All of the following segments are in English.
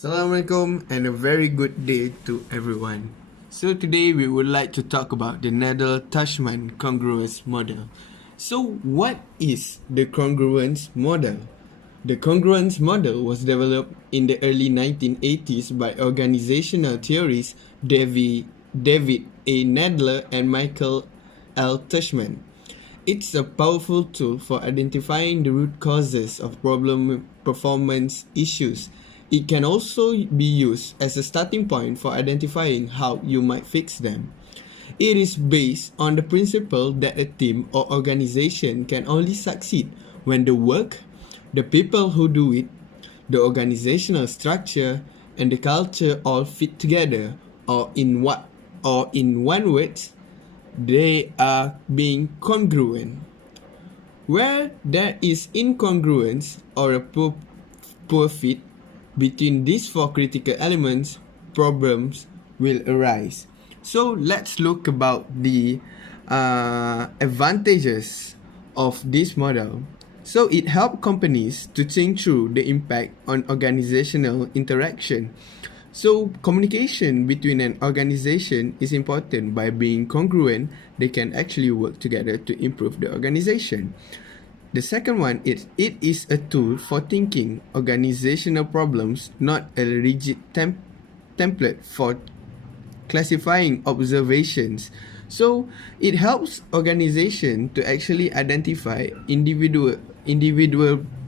Assalamualaikum and a very good day to everyone. So today we would like to talk about the Nadler Tushman Congruence Model. So what is the Congruence Model? The Congruence Model was developed in the early 1980s by organizational theorists David A. Nadler and Michael L. Tushman. It's a powerful tool for identifying the root causes of problem performance issues. It can also be used as a starting point for identifying how you might fix them. It is based on the principle that a team or organization can only succeed when the work, the people who do it, the organizational structure, and the culture all fit together, or in one word, they are being congruent. Where there is incongruence or a poor fit between these four critical elements, problems will arise. So let's look about the advantages of this model. So it helps companies to think through the impact on organizational interaction. So communication between an organization is important. By being congruent, they can actually work together to improve the organization. The second one is it is a tool for thinking organizational problems, not a rigid template for classifying observations. So it helps organization to actually identify individual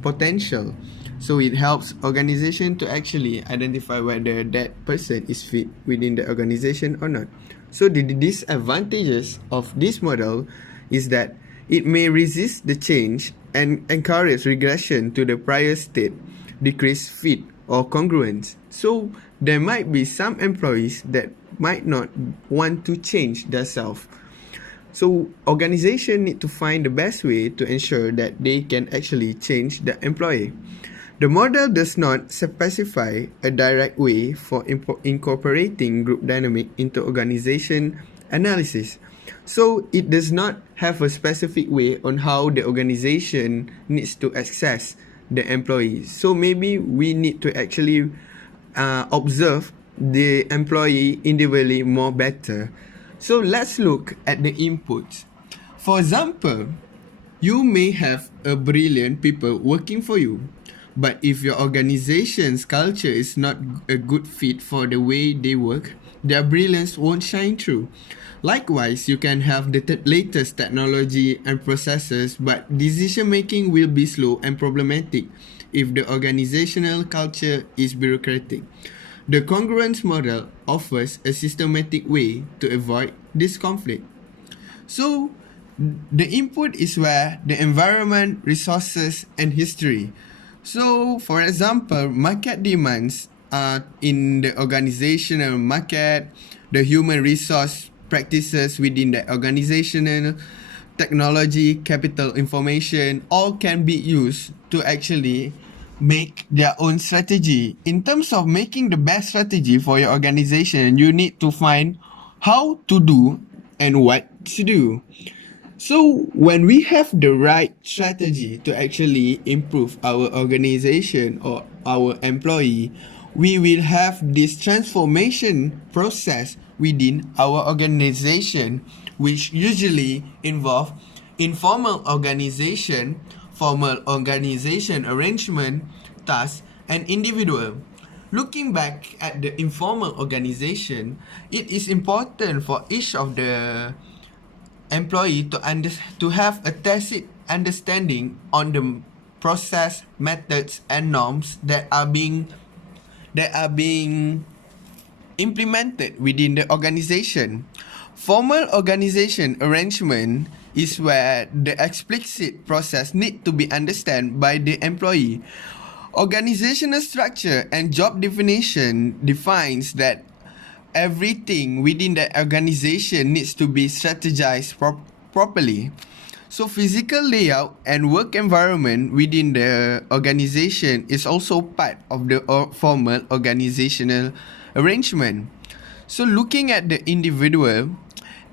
potential. So it helps organization to actually identify whether that person is fit within the organization or not. So the disadvantages of this model is that it may resist the change and encourage regression to the prior state, decrease fit or congruence. So there might be some employees that might not want to change themselves. So organization need to find the best way to ensure that they can actually change the employee. The model does not specify a direct way for incorporating group dynamic into organization analysis. So it does not have a specific way on how the organization needs to access the employees. So maybe we need to actually observe the employee individually more better. So let's look at the inputs. For example, you may have a brilliant people working for you, but if your organization's culture is not a good fit for the way they work, their brilliance won't shine through. Likewise, you can have the latest technology and processes, but decision making will be slow and problematic if the organizational culture is bureaucratic. The congruence model offers a systematic way to avoid this conflict. So, the input is where the environment, resources, and history. So, for example, market demands in the organizational market, the human resource practices within the organizational, technology, capital information, all can be used to actually make their own strategy. In terms of making the best strategy for your organization, you need to find how to do and what to do. So when we have the right strategy to actually improve our organization or our employee, we will have this transformation process within our organization, which usually involve informal organization, formal organization arrangement, tasks, and individual. Looking back at the informal organization, it is important for each of the employee to have a tacit understanding on the process, methods, and norms that are being implemented within the organization. Formal organization arrangement is where the explicit process need to be understood by the employee. Organizational structure and job definition defines that everything within the organization needs to be strategized properly. So physical layout and work environment within the organization is also part of the formal organizational arrangement. So looking at the individual,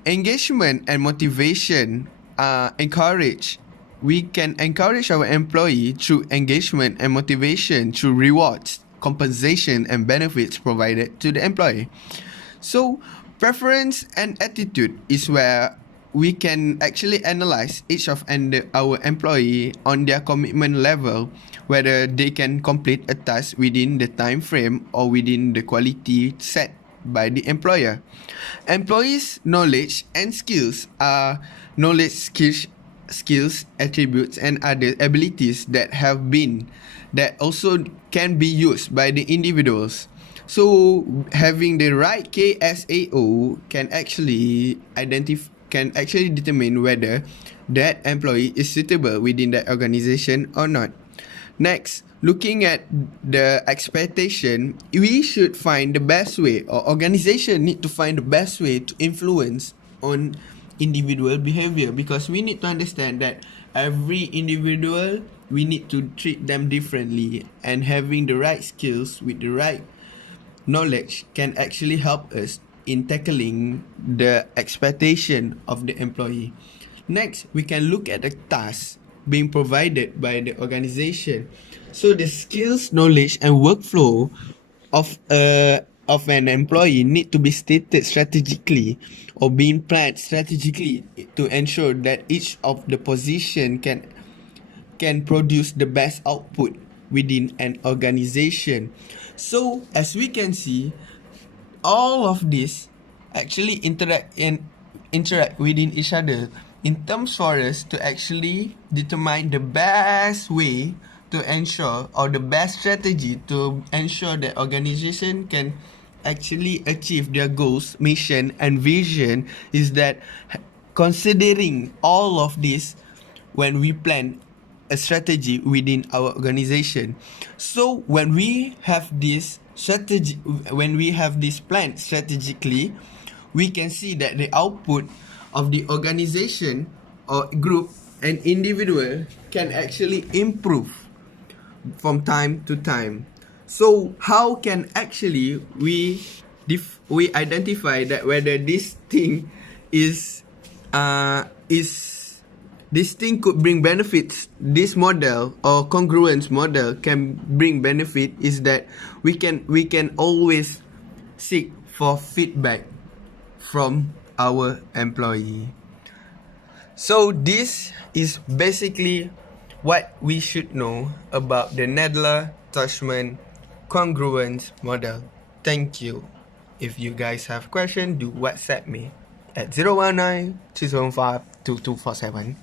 engagement and motivation are encouraged. We can encourage our employee through engagement and motivation through rewards, compensation and benefits provided to the employee. So preference and attitude is where we can actually analyze each of our employee on their commitment level, whether they can complete a task within the time frame or within the quality set by the employer. Employees' knowledge and skills are skills, attributes, and other abilities that also can be used by the individuals. So having the right KSAO can actually determine whether that employee is suitable within that organization or not. Next, looking at the expectation, we should find the best way, or organization need to find the best way to influence on individual behavior, because we need to understand that every individual, we need to treat them differently, and having the right skills with the right knowledge can actually help us in tackling the expectation of the employee. Next, we can look at the tasks being provided by the organization. So the skills, knowledge, and workflow of an employee need to be stated strategically or being planned strategically to ensure that each of the position can produce the best output within an organization. So as we can see, all of this actually interact within each other in terms for us to actually determine the best way to ensure, or the best strategy to ensure that organization can actually achieve their goals, mission, and vision, is that considering all of this when we plan a strategy within our organization. So when we have this strategy, when we have this plan strategically, we can see that the output of the organization or group and individual can actually improve from time to time. So how can actually we identify that whether this thing this thing could bring benefits, this model or congruence model can bring benefit, is that we can always seek for feedback from our employee. So this is basically what we should know about the Nadler Tushman Congruence Model. Thank you. If you guys have questions, do WhatsApp me at 019-275-2247.